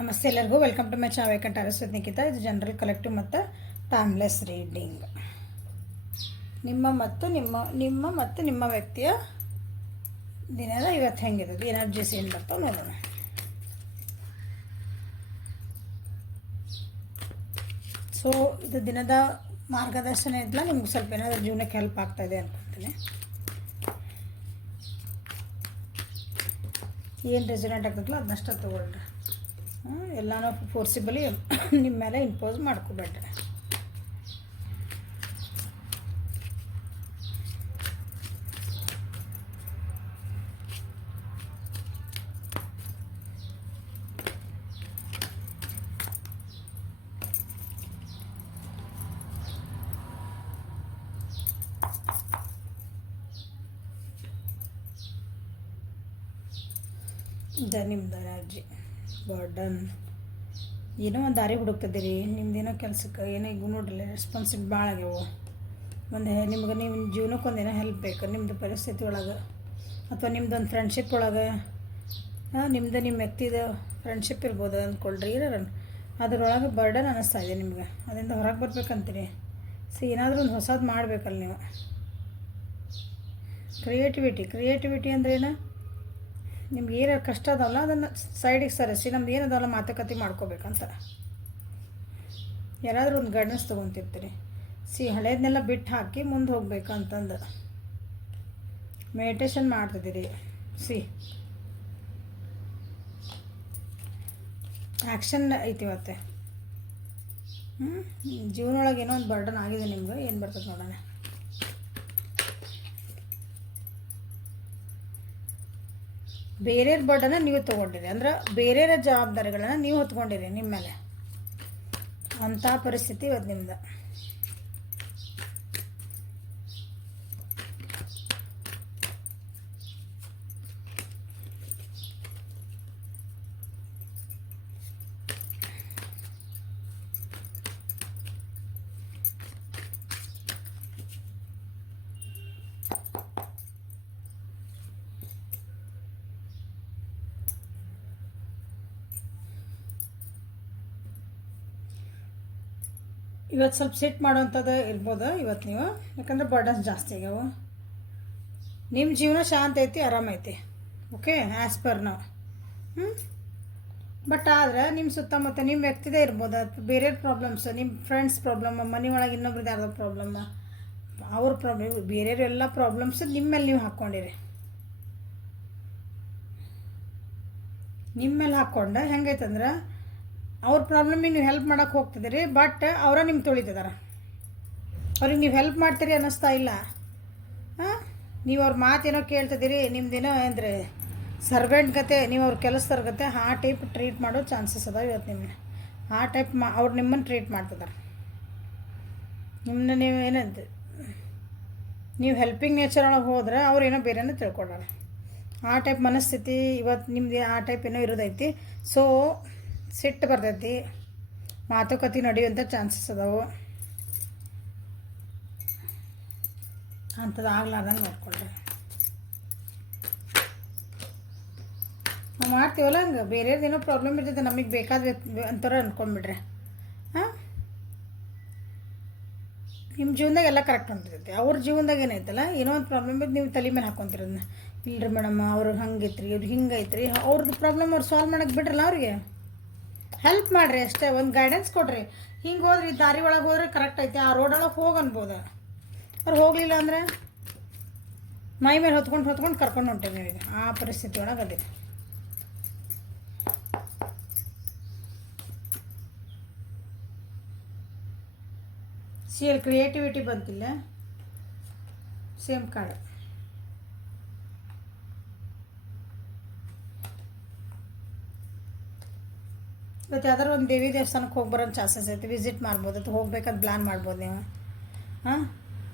ನಮಸ್ತೆ ಎಲ್ಲರಿಗೂ welcome to my ಚಾವೇಕಂಠ ಅರಸ್ವತಿ Nikhita. ಇದು ಜನರಲ್ ಕಲೆಕ್ಟಿವ್ ಮತ್ತು ಟೈಮ್ಲೆಸ್ ರೀಡಿಂಗ್. ನಿಮ್ಮ ವ್ಯಕ್ತಿಯ ದಿನದ ಇವತ್ತು ಹೆಂಗಿರೋದು ಎನರ್ಜೀಸ್ ಏನು ಬರ್ತಾವೆ ನೋಡೋಣ. ಸೊ ಇದು ದಿನದ ಮಾರ್ಗದರ್ಶನ ಇದ್ಲ ನಿಮ್ಗೆ ಸ್ವಲ್ಪ ಏನಾದರೂ ಜೀವನಕ್ಕೆ ಹೆಲ್ಪ್ ಆಗ್ತಾಯಿದೆ ಅನ್ಕೊತೀನಿ. ಏನು ರೆಸೊನೇಟ್ ಆಗ್ತದಲ್ಲ ಅದನ್ನಷ್ಟ ತೊಗೊಳ್ರಿ. ಎಲ್ಲನೂ ಫೋರ್ಸಿಬಲಿ ನಿಮ್ಮ ಮೇಲೆ ಇಂಪೋಸ್ ಮಾಡ್ಕೋಬೇಡ್ರಿ. ನಿಮ್ದು ಎನರ್ಜಿ ಬರ್ಡನ್ ಏನೋ ಒಂದು ದಾರಿ ಹುಡುಕ್ತಿದ್ದೀರಿ. ನಿಮ್ದೇನೋ ಕೆಲಸಕ್ಕೆ ಏನೋ ಈಗ ನೋಡ್ರಿ ರೆಸ್ಪಾನ್ಸಿಬಿಲಿಟಿ ಭಾಳ ಆಗ್ಯಾವು. ನಿಮ್ಗೆ ನಿಮ್ಮ ಜೀವನಕ್ಕೆ ಒಂದೇನೋ ಹೆಲ್ಪ್ ಬೇಕು ನಿಮ್ಮದು ಪರಿಸ್ಥಿತಿ ಒಳಗೆ, ಅಥವಾ ನಿಮ್ದೊಂದು ಫ್ರೆಂಡ್ಶಿಪ್ ಒಳಗೆ ನಿಮ್ಮ ವ್ಯಕ್ತಿದ ಫ್ರೆಂಡ್ಶಿಪ್ ಇರ್ಬೋದು ಅಂದ್ಕೊಳ್ರಿ. ಅದರೊಳಗೆ ಬರ್ಡನ್ ಅನ್ನಿಸ್ತಾ ಇದೆ ನಿಮ್ಗೆ, ಅದರಿಂದ ಹೊರಗೆ ಬರ್ಬೇಕಂತೀರಿ. ಏನಾದರೂ ಒಂದು ಹೊಸದು ಮಾಡಬೇಕಲ್ಲ ನೀವು. ಕ್ರಿಯೇಟಿವಿಟಿ ಅಂದ್ರೇನು? ನಿಮ್ಗೆ ಏನು ಕಷ್ಟ ಅದಲ್ಲ ಅದನ್ನು ಸೈಡಿಗೆ ಸರಿಸಿ ನಮ್ದು ಏನದಲ್ಲ ಮಾತುಕತೆ ಮಾಡ್ಕೋಬೇಕಂತ ಯಾರಾದರೂ ಒಂದು ಗೈಡೆನ್ಸ್ ತೊಗೊತಿರ್ತೀರಿ. ಹಳೇದನ್ನೆಲ್ಲ ಬಿಟ್ಟು ಹಾಕಿ ಮುಂದೆ ಹೋಗ್ಬೇಕಂತಂದು ಮೆಡಿಟೇಷನ್ ಮಾಡ್ತಿದ್ದೀರಿ. ಆ್ಯಕ್ಷನ್ ಐತಿ ಇವತ್ತೆ. ಜೀವನೊಳಗೆ ಏನೋ ಒಂದು ಬರ್ಡನ್ ಆಗಿದೆ ನಿಮ್ಗೆ. ಏನು ಬರ್ತದೆ ನೋಡೋಣ. ಬೇರೆಯವ್ರ ಬರ್ಡನ್ನ ನೀವು ತೊಗೊಂಡಿರಿ ಅಂದ್ರೆ ಬೇರೆಯವರ ಜವಾಬ್ದಾರಿಗಳನ್ನು ನೀವು ಹೊತ್ಕೊಂಡಿರಿ ನಿಮ್ಮ ಮೇಲೆ. ಅಂಥ ಪರಿಸ್ಥಿತಿ ಇವತ್ತು ನಿಮ್ದು. ಇವತ್ತು ಸ್ವಲ್ಪ ಸಿಟ್ ಮಾಡೋವಂಥದ್ದು ಇರ್ಬೋದು ಇವತ್ತು ನೀವು, ಯಾಕಂದ್ರೆ ಬರ್ಡನ್ಸ್ ಜಾಸ್ತಿ ಆಗ್ಯಾವ. ನಿಮ್ಮ ಜೀವನ ಶಾಂತ ಐತಿ, ಆರಾಮೈತಿ. ಓಕೆ, ಆ್ಯಸ್ ಪರ್ ನಾವು. ಬಟ್ ಆದರೆ ನಿಮ್ಮ ಸುತ್ತಮುತ್ತ ನಿಮ್ಮ ವ್ಯಕ್ತಿದೇ ಇರ್ಬೋದು, ಬೇರೆಯವ್ರ ಪ್ರಾಬ್ಲಮ್ಸ್, ನಿಮ್ಮ ಫ್ರೆಂಡ್ಸ್ ಪ್ರಾಬ್ಲಮ್, ಮನೆ ಒಳಗೆ ಇನ್ನೊಬ್ರದ್ದು ಯಾರ್ದೋ ಪ್ರಾಬ್ಲಮ್, ಅವ್ರ ಪ್ರಾಬ್ಲಮ್, ಬೇರೆಯವರೆಲ್ಲ ಪ್ರಾಬ್ಲಮ್ಸ್ ನಿಮ್ಮ ಮೇಲೆ ನೀವು ಹಾಕ್ಕೊಂಡಿರಿ. ನಿಮ್ಮ ಮೇಲೆ ಹಾಕ್ಕೊಂಡು ಹೆಂಗೈತಂದ್ರೆ ಅವ್ರ ಪ್ರಾಬ್ಲಮಿಗೆ ನೀವು ಹೆಲ್ಪ್ ಮಾಡೋಕ್ಕೆ ಹೋಗ್ತಿದ್ದೀರಿ, ಬಟ್ ಅವರ ನಿಮ್ಗೆ ತೊಳಿತಿದಾರೆ. ಅವ್ರಿಗೆ ನೀವು ಹೆಲ್ಪ್ ಮಾಡ್ತೀರಿ ಅನ್ನಿಸ್ತಾ ಇಲ್ಲ. ನೀವು ಅವ್ರ ಮಾತೇನೋ ಕೇಳ್ತಿದ್ದೀರಿ, ನಿಮ್ದೇನೋ ಅಂದರೆ ಸರ್ವೆಂಟ್ ಗತೆ, ನೀವು ಅವ್ರ ಕೆಲಸದವ್ರ ಗತೆ ಆ ಟೈಪ್ ಟ್ರೀಟ್ ಮಾಡೋ ಚಾನ್ಸಸ್ ಅದಾವೆ ಇವತ್ತು ನಿಮ್ಮನ್ನ. ಆ ಟೈಪ್ ಅವ್ರು ನಿಮ್ಮನ್ನು ಟ್ರೀಟ್ ಮಾಡ್ತಿದ್ದಾರೆ. ನಿಮ್ಮನ್ನ ನೀವು ಏನಂತ ನೀವು ಹೆಲ್ಪಿಂಗ್ ನೇಚರ್ ಒಳಗೆ ಹೋದ್ರೆ ಅವ್ರು ಏನೋ ಬೇರೆನೋ ತಿಳ್ಕೊಳ್ಳೋಣ. ಆ ಟೈಪ್ ಮನಸ್ಥಿತಿ ಇವತ್ತು ನಿಮ್ದು ಆ ಟೈಪ್ ಏನೋ ಇರೋದೈತಿ. ಸೊ ಸಿಟ್ಟು ಬರ್ತೈತಿ, ಮಾತುಕತೆ ನಡೆಯುವಂಥ ಚಾನ್ಸಸ್ ಅದಾವು. ಅಂಥದ್ದು ಆಗ್ಲಾರ್ದಂಗೆ ನೋಡ್ಕೊಳ್ರಿ. ನಾವು ಮಾಡ್ತೀವಲ್ಲ ಹಂಗೆ ಬೇರೆಯವ್ರದ್ದೇನೋ ಪ್ರಾಬ್ಲಮ್ ಇರ್ತೈತೆ, ನಮಗೆ ಬೇಕಾದ ಅಂಥವ್ರು ಅಂದ್ಕೊಂಡ್ಬಿಡ್ರಿ. ನಿಮ್ಮ ಜೀವನದಾಗ ಎಲ್ಲ ಕರೆಕ್ಟ್ ಹೊಂಟಿರ್ತೈತಿ. ಅವ್ರ ಜೀವನದಾಗ ಏನೈತಲ್ಲ ಏನೋ ಒಂದು ಪ್ರಾಬ್ಲಮ್ ಇದ್ದು ನೀವು ತಲೆ ಮೇಲೆ ಹಾಕ್ಕೊಂತೀರದನ್ನ. ಇಲ್ಲರಿ ಮೇಡಮ್ ಅವ್ರಿಗೆ ಹಂಗೈತ್ರಿ, ಇವ್ರಿಗೆ ಹಿಂಗೈತ್ರಿ, ಅವ್ರದ್ದು ಪ್ರಾಬ್ಲಮ್ ಅವ್ರು ಸಾಲ್ವ್ ಮಾಡೋಕ್ಕೆ ಬಿಡ್ರಲ್ಲ. ಅವ್ರಿಗೆ ಹೆಲ್ಪ್ ಮಾಡಿರಿ ಅಷ್ಟೇ, ಒಂದು ಗೈಡೆನ್ಸ್ ಕೊಡ್ರಿ. ಹಿಂಗೆ ಹೋದ್ರಿ ದಾರಿ ಒಳಗೆ ಹೋದ್ರೆ ಕರೆಕ್ಟ್ ಐತೆ, ಆ ರೋಡೊಳಗೆ ಹೋಗಿ ಅನ್ಬೋದು. ಅವ್ರು ಹೋಗಲಿಲ್ಲ ಅಂದರೆ ಮೈ ಮೇಲೆ ಹೊತ್ಕೊಂಡು ಕರ್ಕೊಂಡು ಹೊಂಟೇವಿ ನೀವು. ಈಗ ಆ ಪರಿಸ್ಥಿತಿ ಒಳಗೆ ಅದೇ. ಕ್ರಿಯೇಟಿವಿಟಿ ಬಂತಿಲ್ಲ. Same card. ಇವತ್ತು ಯಾವ್ದಾರು ಒಂದು ದೇವಿ ದೇವಸ್ಥಾನಕ್ಕೆ ಹೋಗಿ ಬರೋ ಚಾನ್ಸಸ್ ಐತೆ. ವಿಸಿಟ್ ಮಾಡ್ಬೋದು ಅಥವಾ ಹೋಗ್ಬೇಕಂತ ಪ್ಲ್ಯಾನ್ ಮಾಡ್ಬೋದು ನೀವು.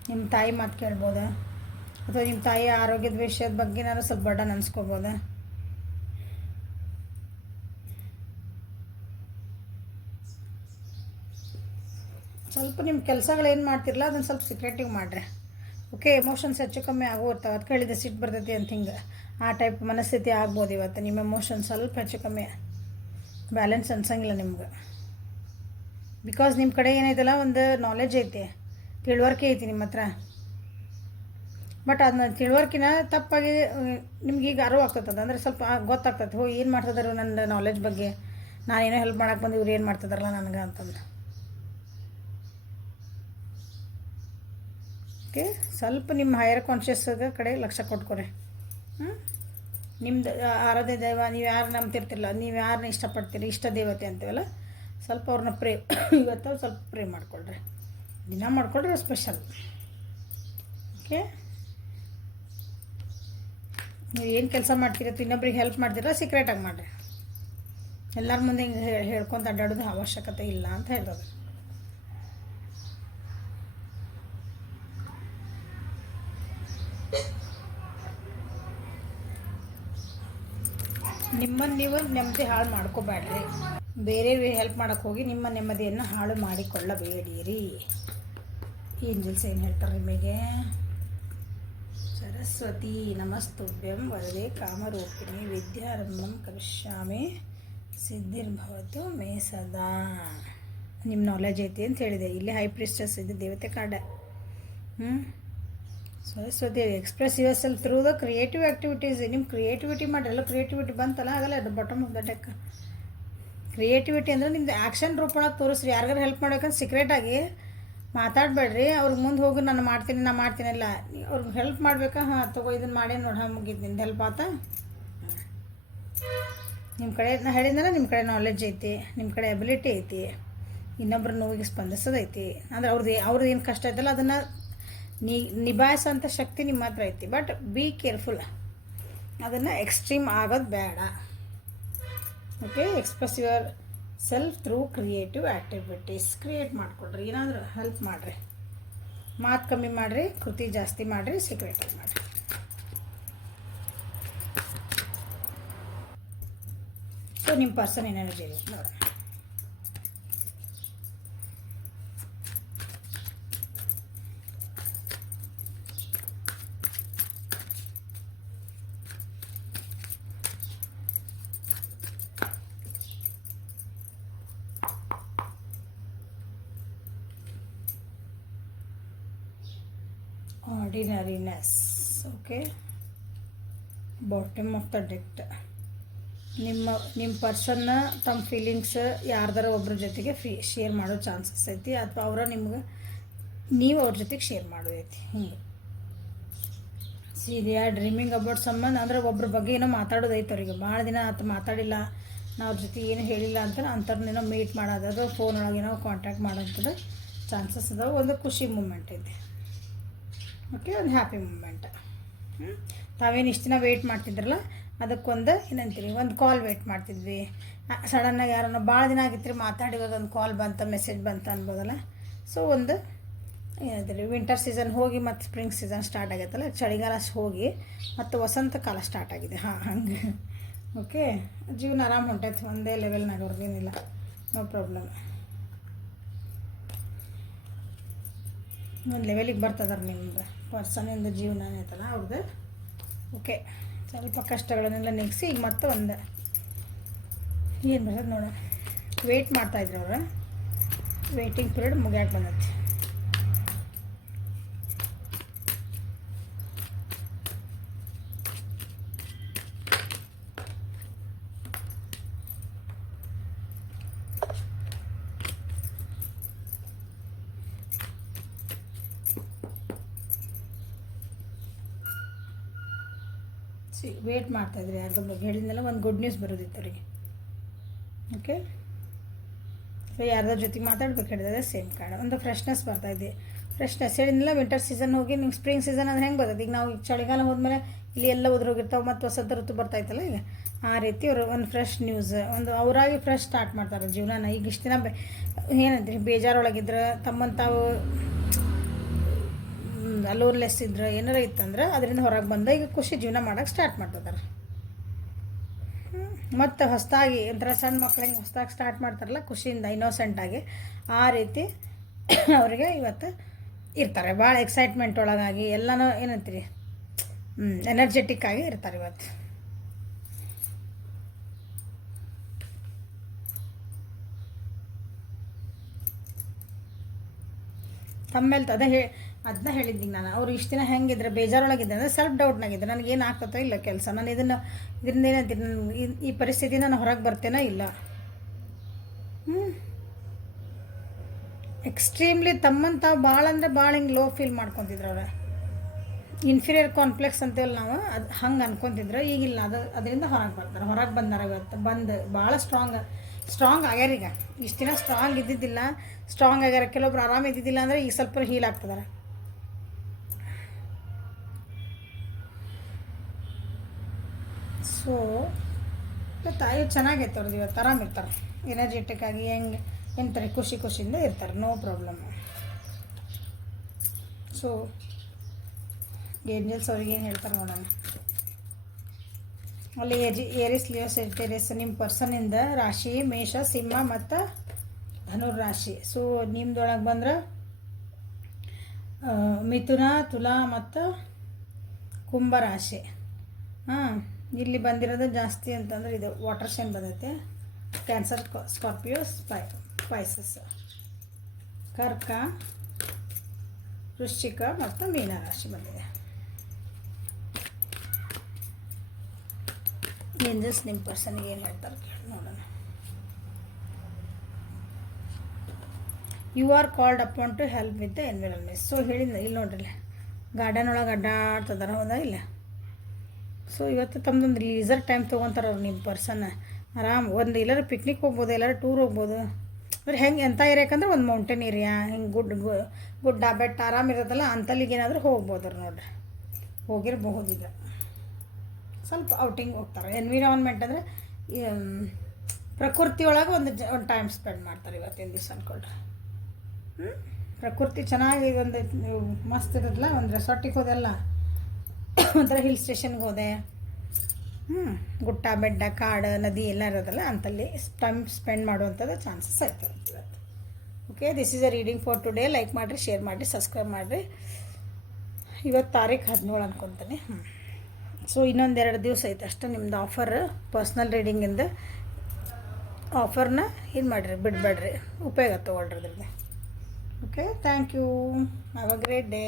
ನಿಮ್ಮ ತಾಯಿ ಮಾತು ಕೇಳ್ಬೋದು, ಅಥವಾ ನಿಮ್ಮ ತಾಯಿ ಆರೋಗ್ಯದ ವಿಷಯದ ಬಗ್ಗೆ ನಾನು ಸ್ವಲ್ಪ ಬರ್ಡನ್ ಅನ್ಸ್ಕೊಬೋದು. ಸ್ವಲ್ಪ ನಿಮ್ಮ ಕೆಲಸಗಳೇನು ಮಾಡ್ತಿರಲ್ಲ ಅದನ್ನು ಸ್ವಲ್ಪ ಸೀಕ್ರೆಟಿವ್ ಮಾಡಿರಿ. ಓಕೆ, ಎಮೋಷನ್ಸ್ ಹೆಚ್ಚು ಕಮ್ಮಿ ಆಗೋ ಇರ್ತಾವೆ. ಅದಕ್ಕೆ ಹೇಳಿದೆ ಸಿಟ್ಟು ಬರ್ತೈತಿ ಅಂತ. ಹಿಂಗೆ ಆ ಟೈಪ್ ಮನಸ್ಥಿತಿ ಆಗ್ಬೋದು ಇವತ್ತು. ನಿಮ್ಮ ಎಮೋಷನ್ಸ್ ಸ್ವಲ್ಪ ಹೆಚ್ಚು ಕಮ್ಮಿ ಬ್ಯಾಲೆನ್ಸ್ ಅನ್ಸಂಗಿಲ್ಲ ನಿಮ್ಗೆ. ಬಿಕಾಸ್ ನಿಮ್ಮ ಕಡೆ ಏನೈತಲ್ಲ ಒಂದು ನಾಲೆಜ್ ಐತೆ, ತಿಳುವಳಿಕೆ ಐತಿ ನಿಮ್ಮ ಹತ್ರ. ಬಟ್ ಅದನ್ನ ತಿಳುವಳಿಕೆನ ತಪ್ಪಾಗಿ ನಿಮ್ಗೆ ಈಗ ಅರಿವು ಆಗ್ತದೆ, ಅಂದರೆ ಸ್ವಲ್ಪ ಗೊತ್ತಾಗ್ತದೆ, ಹೋ ಏನು ಮಾಡ್ತಿದಾರೆ ನನ್ನ ನಾಲೆಜ್ ಬಗ್ಗೆ, ನಾನೇನೋ ಹೆಲ್ಪ್ ಮಾಡಕ್ಕೆ ಬಂದು ಇವ್ರು ಏನು ಮಾಡ್ತಿದಾರಲ್ಲ ನನಗೆ ಅಂತಂದು. ಓಕೆ, ಸ್ವಲ್ಪ ನಿಮ್ಮ ಹೈಯರ್ ಕಾನ್ಷಿಯಸ್ ಕಡೆ ಲಕ್ಷ್ಯ ಕೊಟ್ಕೊರಿ. ನಿಮ್ದು ಆರಾಧ್ಯ ದೈವ, ನೀವು ಯಾರು ನಂಬ್ತಿರ್ತಿರಲ್ಲ, ನೀವು ಯಾರನ್ನ ಇಷ್ಟಪಡ್ತೀರಿ, ಇಷ್ಟ ದೇವತೆ ಅಂತೀವಲ್ಲ, ಸ್ವಲ್ಪ ಅವ್ರನ್ನ ಇವತ್ತು ಸ್ವಲ್ಪ ಪ್ರೇ ಮಾಡಿಕೊಳ್ರಿ, ದಿನ ಮಾಡಿಕೊಳ್ರಿ ಸ್ಪೆಷಲ್. ಓಕೆ, ನೀವು ಏನು ಕೆಲಸ ಮಾಡ್ತೀರತ್ತು ಇನ್ನೊಬ್ರಿಗೆ ಹೆಲ್ಪ್ ಮಾಡ್ತೀರ ಸೀಕ್ರೆಟಾಗಿ ಮಾಡಿರಿ. ಎಲ್ಲರ ಮುಂದೆ ಹಿಂಗೆ ಹೇಳ್ಕೊತ ಅಡ್ಡಾಡೋದು ಅವಶ್ಯಕತೆ ಇಲ್ಲ ಅಂತ ಹೇಳೋದು. ನಿಮ್ಮನ್ನು ನೀವು ನೆಮ್ಮದಿ ಹಾಳು ಮಾಡ್ಕೋಬೇಡ್ರಿ. ಬೇರೆಯವ್ರಿಗೆ ಹೆಲ್ಪ್ ಮಾಡೋಕ್ಕೆ ಹೋಗಿ ನಿಮ್ಮ ನೆಮ್ಮದಿಯನ್ನು ಹಾಳು ಮಾಡಿಕೊಳ್ಳಬೇಡಿರಿ. ಏಂಜಲ್ಸ್ ಏನು ಹೇಳ್ತಾರೆ ನಿಮಗೆ? ಸರಸ್ವತಿ ನಮಸ್ತುಭ್ಯಂ ವರದೆ ಕಾಮರೂಪಿಣಿ ವಿದ್ಯಾರಂಭಂ ಕರಿಷ್ಯಾಮಿ ಸಿದ್ಧಿರ್ಭವತು ಮೇ ಸದಾ. ನಿಮ್ಮ ನಾಲೆಜ್ ಐತಿ ಅಂತ ಹೇಳಿದೆ. ಇಲ್ಲಿ ಹೈ ಪ್ರಿಸ್ಟಸ್ ಇದೆ, ದೇವತೆ card. Saraswati express your self through the creative activities. ನಿಮ್ಮ ಕ್ರಿಯೇಟಿವಿಟಿ ಮಾಡಿರಲ್ಲ, ಕ್ರಿಯೇಟಿವಿಟಿ ಬಂತಲ್ಲ ಆಗಲ್ಲ, ಅದು bottom of the deck. Creativity ಅಂದರೆ ನಿಮ್ದು ಆ್ಯಕ್ಷನ್ ರೂಪೊಳಗೆ ತೋರಿಸ್ರಿ. ಯಾರಿಗಾರು ಹೆಲ್ಪ್ ಮಾಡ್ಬೇಕಂದ್ರೆ ಸೀಕ್ರೆಟಾಗಿ ಮಾತಾಡಬೇಡ್ರಿ. ಅವ್ರಿಗೆ ಮುಂದೆ ಹೋಗಿ ನಾನು ಮಾಡ್ತೀನಿ ಇಲ್ಲ, ಅವ್ರಿಗೆ ಹೆಲ್ಪ್ ಮಾಡ್ಬೇಕಾ, ಹಾಂ ತಗೋ ಇದನ್ನು ಮಾಡೇ ನೋಡಿ, ಹಾಂ ಮುಗಿದು ನಿಂದು ಹೆಲ್ಪ್ ಆತ. ನಿಮ್ಮ ಕಡೆ ನಾ ಹೇಳಿದ್ರೆ ನಿಮ್ಮ ಕಡೆ ನಾಲೆಡ್ಜ್ ಐತಿ, ನಿಮ್ಮ ಕಡೆ ಎಬಿಲಿಟಿ ಐತಿ, ಇನ್ನೊಬ್ಬರ ನೋವಿಗೆ ಸ್ಪಂದಿಸೋದೈತಿ. ಅಂದರೆ ಅವ್ರದ್ದು ಏನು ಕಷ್ಟ ಐತಲ್ಲ ಅದನ್ನು ನಿಭಾಯಿಸೋಂಥ ಶಕ್ತಿ ನಿಮ್ಮ ಹತ್ರ ಐತಿ. ಬಟ್ ಬಿ ಕೇರ್ಫುಲ್, ಅದನ್ನು ಎಕ್ಸ್ಟ್ರೀಮ್ ಆಗೋದು ಬೇಡ. Okay, express your self through creative activities. Create ಮಾಡಿಕೊಡ್ರಿ, ಏನಾದರೂ ಹೆಲ್ಪ್ ಮಾಡಿರಿ. ಮಾತು ಕಮ್ಮಿ ಮಾಡಿರಿ, ಕೃತಿ ಜಾಸ್ತಿ ಮಾಡಿರಿ, ಸೀಕ್ರೆಟಾಗಿ ಮಾಡಿರಿ. ಸೊ ನಿಮ್ಮ ಪರ್ಸನ್ ಎನರ್ಜಿ ಇದೆ ನೋಡಿ. Ordinariness. Okay, bottom of the deck. ನಿಮ್ಮ ಪರ್ಸನ್ನ ತಮ್ಮ ಫೀಲಿಂಗ್ಸ್ ಯಾರ್ದಾರ ಒಬ್ಬರ ಜೊತೆಗೆ ಶೇರ್ ಮಾಡೋ ಚಾನ್ಸಸ್ ಐತಿ, ಅಥವಾ ನೀವು ಅವ್ರ ಜೊತೆಗೆ ಶೇರ್ ಮಾಡೋದೈತಿ. ಹಿಂಗೆ ಸೀರಿಯಾ ಡ್ರೀಮಿಂಗ್ ಅಬೌಟ್ ಸಂಬಂಧ, ಅಂದರೆ ಒಬ್ಬರ ಬಗ್ಗೆ ಏನೋ ಮಾತಾಡೋದೈತೆ ಅವ್ರಿಗೆ. ಭಾಳ ದಿನ ಆತ ಮಾತಾಡಿಲ್ಲ, ನಾವು ಅವ್ರ ಜೊತೆ ಏನು ಹೇಳಿಲ್ಲ ಅಂತ ಅಂಥವ್ರನ್ನೇನೋ ಮೀಟ್ ಮಾಡೋದು, ಫೋನ್ ಒಳಗೇನೋ ಕಾಂಟ್ಯಾಕ್ಟ್ ಮಾಡೋಂಥದ್ದು ಚಾನ್ಸಸ್ ಅದಾವೆ. ಒಂದು ಖುಷಿ ಮೂಮೆಂಟ್ ಐತಿ. ಓಕೆ, ಒಂದು ಹ್ಯಾಪಿ ಮೂಮೆಂಟ್. ತಾವೇನು ಇಷ್ಟು ದಿನ ವೆಯ್ಟ್ ಮಾಡ್ತಿದ್ರಲ್ಲ, ಅದಕ್ಕೊಂದು ಏನಂತೀರಿ, ಒಂದು ಕಾಲ್ ವೆಯ್ಟ್ ಮಾಡ್ತಿದ್ವಿ. ಸಡನ್ನಾಗಿ ಯಾರನ್ನ ಭಾಳ ದಿನ ಆಗಿತ್ತು ಮಾತಾಡಿರೋದು, ಒಂದು ಕಾಲ್ ಬಂತ, ಮೆಸೇಜ್ ಬಂತ ಅನ್ಬೋದಲ್ಲ. ಸೊ ಒಂದು ಏನಂತೀರಿ, ವಿಂಟರ್ ಸೀಸನ್ ಹೋಗಿ ಮತ್ತು ಸ್ಪ್ರಿಂಗ್ ಸೀಸನ್ ಸ್ಟಾರ್ಟ್ ಆಗೈತಲ್ಲ, ಚಳಿಗಾಲ ಹೋಗಿ ಮತ್ತು ವಸಂತ ಕಾಲ ಸ್ಟಾರ್ಟ್ ಆಗಿದೆ. ಹಾಂ, ಹಂಗೆ. ಓಕೆ, ಜೀವನ ಆರಾಮ್ ಹೊಂಟೈತೆ, ಒಂದೇ ಲೆವೆಲ್ನಾಗ ಅವ್ರಿಗೇನಿಲ್ಲ, ನೋ ಪ್ರಾಬ್ಲಮ್. ಒಂದು ಲೆವೆಲಿಗೆ ಬರ್ತದಾರೆ ನಿಮ್ದು ಪರ್ಸನಿಂದ ಜೀವನ ಐತಲ್ಲ ಅವ್ರದ್ದು. ಓಕೆ, ಸ್ವಲ್ಪ ಕಷ್ಟಗಳನ್ನೆಲ್ಲ ನೆಗ್ಸಿ ಈಗ ಮತ್ತೆ ಒಂದು ಏನು ಬರೋದು ನೋಡ. ವೆಯ್ಟ್ ಮಾಡ್ತಾಯಿದ್ರು ಅವರು, ವೆಯ್ಟಿಂಗ್ ಪೀರಿಯಡ್ ಮುಗಿಯಾಕೆ ಬಂದೈತಿ. ವೇಟ್ ಮಾಡ್ತಾಯಿದ್ರಿ ಯಾರ್ದೋ ಬಗ್ಗೆ ಹೇಳಿದ್ನಲ್ಲ, ಒಂದು ಗುಡ್ ನ್ಯೂಸ್ ಬರೋದಿತ್ತು ಅವರಿಗೆ. ಓಕೆ, ಸೊ ಯಾರ್ದೋ ಜೊತೆಗೆ ಮಾತಾಡ್ಬೇಕು ಹೇಳಿದ್ರೆ ಸೇಮ್ ಕಾರ್ಡ್. ಒಂದು ಫ್ರೆಶ್ನೆಸ್ ಬರ್ತಾಯಿದೆ. ಫ್ರೆಶ್ನೆಸ್ ಹೇಳಿದ್ನಲ್ಲ, ವಿಂಟರ್ ಸೀಸನ್ ಹೋಗಿ ನಿಮ್ಗೆ ಸ್ಪ್ರಿಂಗ್ ಸೀಸನ್ ಅಂದರೆ ಹೆಂಗೆ ಬರ್ತದೆ. ಈಗ ನಾವು ಚಳಿಗಾಲ ಹೋದ್ಮೇಲೆ ಇಲ್ಲಿ ಎಲ್ಲ ಉದುರೋಗಿರ್ತಾವೆ, ಮತ್ತು ವಸಂತ ಋತು ಬರ್ತಾಯಿತ್ತಲ್ಲ ಈಗ ಆ ರೀತಿ ಅವರು ಒಂದು ಫ್ರೆಶ್ ನ್ಯೂಸ್, ಒಂದು ಅವರಾಗಿ ಫ್ರೆಶ್ ಸ್ಟಾರ್ಟ್ ಮಾಡ್ತಾರೆ ಜೀವನನ. ಈಗ ಇಷ್ಟು ದಿನ ಏನಂತೀರಿ, ಬೇಜಾರೊಳಗಿದ್ರೆ ತಮ್ಮನ್ನು ತಾವು ಅಲೋನ್ಲೆಸ್ ಇದ್ರೆ ಏನಾರ ಇತ್ತಂದ್ರೆ ಅದರಿಂದ ಹೊರಗೆ ಬಂದ ಈಗ ಖುಷಿ ಜೀವನ ಮಾಡೋಕ್ಕೆ ಸ್ಟಾರ್ಟ್ ಮಾಡ್ತಿದ್ದಾರೆ. ಮತ್ತು ಹೊಸದಾಗಿ ಒಂಥರ ಸಣ್ಣ ಮಕ್ಳಿಗೆ ಹೊಸದಾಗಿ ಸ್ಟಾರ್ಟ್ ಮಾಡ್ತಾರಲ್ಲ ಖುಷಿಯಿಂದ, ಇನ್ನೋಸೆಂಟಾಗಿ, ಆ ರೀತಿ ಅವರಿಗೆ ಇವತ್ತು ಇರ್ತಾರೆ. ಭಾಳ ಎಕ್ಸೈಟ್ಮೆಂಟ್ ಒಳಗಾಗಿ ಎಲ್ಲನೂ ಏನಂತೀರಿ, ಎನರ್ಜೆಟಿಕ್ ಆಗಿ ಇರ್ತಾರೆ ಇವತ್ತು. ತಮ್ಮೇಲೆ ಅದನ್ನ ಹೇಳಿದ್ದೀನಿ ನಾನು. ಅವ್ರು ಇಷ್ಟು ದಿನ ಹೆಂಗಿದ್ರೆ ಬೇಜಾರೊಳಗಿದ್ದೆ ಅಂದರೆ ಸೆಲ್ಫ್ ಡೌಟ್ನಾಗಿದ್ದೆ, ನನಗೇನು ಆಗ್ತತೋ ಇಲ್ಲ ಕೆಲಸ, ನಾನು ಇದರಿಂದ ಏನಂತೀನಿ, ಈ ಪರಿಸ್ಥಿತಿನ ನಾನು ಹೊರಗೆ ಬರ್ತೇನೋ ಇಲ್ಲ. ಎಕ್ಸ್ಟ್ರೀಮ್ಲಿ ತಮ್ಮಂತ ಭಾಳ ಅಂದರೆ ಭಾಳ ಹಿಂಗೆ ಲೋ ಫೀಲ್ ಮಾಡ್ಕೊತಿದ್ರು ಅವ್ರೆ. ಇನ್ಫೀರಿಯರ್ ಕಾಂಪ್ಲೆಕ್ಸ್ ಅಂತೇಳಿ ನಾವು ಅದು ಹಂಗೆ ಅನ್ಕೊತಿದ್ರು. ಈಗಿಲ್ಲ, ಅದರಿಂದ ಹೊರಗೆ ಬರ್ತಾರೆ. ಹೊರಗೆ ಬಂದಾರ ಇವತ್ತು, ಭಾಳ ಸ್ಟ್ರಾಂಗ್ ಆಗ್ಯಾರ. ಈಗ ಇಷ್ಟು ದಿನ ಸ್ಟ್ರಾಂಗ್ ಇದ್ದಿದ್ದಿಲ್ಲ, ಸ್ಟ್ರಾಂಗ್ ಆಗ್ಯಾರ. ಕೆಲವೊಬ್ರು ಆರಾಮ ಇದ್ದಿದ್ದಿಲ್ಲ ಅಂದರೆ ಈಗ ಸ್ವಲ್ಪ ಹೀಲ್ ಆಗ್ತದಾರೆ. ಸೊ ತಾಯಿ ಚೆನ್ನಾಗೈತೆ ಅವ್ರದ್ದು. ಇವತ್ತು ಆರಾಮಿರ್ತಾರೆ, ಎನರ್ಜೆಟಿಕ್ ಆಗಿ ಎಂತಾರೆ, ಖುಷಿಯಿಂದ ಇರ್ತಾರೆ, ನೋ ಪ್ರಾಬ್ಲಮ್. ಸೊ ಏಂಜಲ್ಸ್ ಅವ್ರಿಗೆ ಏನು ಹೇಳ್ತಾರೆ ನೋಡೋಣ. ಅಲ್ಲಿ ಏರಿಸ್, ಲಿಯೋ, ಸೆಜಿಟೇರಿಯಸ್ ನಿಮ್ಮ ಪರ್ಸನಿಂದ ರಾಶಿ ಮೇಷ, ಸಿಂಹ ಮತ್ತು ಧನುರ್ ರಾಶಿ. ಸೊ ನಿಮ್ದೊಳಗೆ ಬಂದ್ರೆ ಮಿಥುನ, ತುಲಾ ಮತ್ತು ಕುಂಭ ರಾಶಿ. ಇಲ್ಲಿ ಬಂದಿರೋದು ಜಾಸ್ತಿ ಅಂತಂದ್ರೆ ಇದು ವಾಟರ್ ಸೈನ್ ಬಂದೈತೆ. ಕ್ಯಾನ್ಸರ್, ಸ್ಕಾರ್ಪಿಯೋ, ಸ್ಪೈಸಸ್, ಕರ್ಕ, ವೃಶ್ಚಿಕ ಮತ್ತು ಮೀನ ರಾಶಿ ಬಂದಿದೆ. ಏಂಜಲ್ಸ್ ನಿಮ್ಮ ಪರ್ಸನ್ಗೆ ಏನು ಹೇಳ್ತಾರೆ ಕೇಳಿ ನೋಡೋಣ. You are called upon to help with the environment. So ಹೇಳಿದ ಇಲ್ಲಿ ನೋಡ್ರಿ, ಗಾರ್ಡನ್ ಒಳಗೆ ಅಡ್ಡಾಡ್ತದಾರ, ಹೌದಾ ಇಲ್ಲ? ಸೊ ಇವತ್ತು ತಮ್ಮದೊಂದು ಲೀಸರ್ ಟೈಮ್ ತೊಗೊತಾರೆ ಅವ್ರು. ನಿಮ್ಮ ಪರ್ಸನ್ ಆರಾಮ್ ಎಲ್ಲರೂ ಪಿಕ್ನಿಕ್ ಹೋಗ್ಬೋದು, ಎಲ್ಲರೂ ಟೂರ್ ಹೋಗ್ಬೋದು. ಅಂದ್ರೆ ಹೆಂಗೆ ಎಂಥ ಏರಿಯಾಕಂದ್ರೆ ಒಂದು ಮೌಂಟೇನ್ ಏರಿಯಾ, ಹಿಂಗೆ ಗುಡ್ಡ ಬೆಟ್ಟ ಆರಾಮಿರೋದಲ್ಲ ಅಂತಲ್ಲಿಗೆ ಏನಾದರೂ ಹೋಗ್ಬೋದು ಅವ್ರು. ನೋಡ್ರಿ ಹೋಗಿರಬಹುದು. ಈಗ ಸ್ವಲ್ಪ ಔಟಿಂಗ್ ಹೋಗ್ತಾರೆ. ಎನ್ವಿರಾನ್ಮೆಂಟ್ ಅಂದರೆ ಪ್ರಕೃತಿ ಒಳಗೆ ಒಂದು ಟೈಮ್ ಸ್ಪೆಂಡ್ ಮಾಡ್ತಾರೆ ಇವತ್ತಿನ ದಿವಸ ಅಂದ್ಕೊಳ್ರಿ. ಪ್ರಕೃತಿ ಚೆನ್ನಾಗಿ ಒಂದು ಮಸ್ತ್ ಇರೋದಿಲ್ಲ. ಒಂದು ರೆಸಾರ್ಟಿಗೆ ಹೋದೆಲ್ಲ, ಒಂಥರ ಹಿಲ್ ಸ್ಟೇಷನ್ಗೆ ಹೋದೆ, ಗುಟ್ಟ ಬೆಟ್ಟ ಕಾಡು ನದಿ ಎಲ್ಲ ಇರೋದಲ್ಲ, ಅಂತಲ್ಲಿ ಟೈಮ್ ಸ್ಪೆಂಡ್ ಮಾಡುವಂಥದ್ದು ಚಾನ್ಸಸ್ ಆಯ್ತದೆ ಇವತ್ತು. Okay, this is a reading for today. Like ಮಾಡಿರಿ, ಶೇರ್ ಮಾಡಿರಿ, ಸಬ್ಸ್ಕ್ರೈಬ್ ಮಾಡಿರಿ. ಇವತ್ತು ತಾರೀಕು 17 ಅನ್ಕೊತಾನೆ. ಸೊ ಇನ್ನೊಂದು 2 ದಿವಸ ಐತೆ ಅಷ್ಟೇ ನಿಮ್ದು ಆಫರ್. ಪರ್ಸ್ನಲ್ ರೀಡಿಂಗಿಂದ ಆಫರ್ನ ಏನು ಮಾಡಿರಿ, ಬಿಡಬೇಡ್ರಿ, ಉಪಯೋಗ ತೊಗೊಳ್ರಿ ಅದ್ರದ್ದು. Okay, thank you. Have a great day.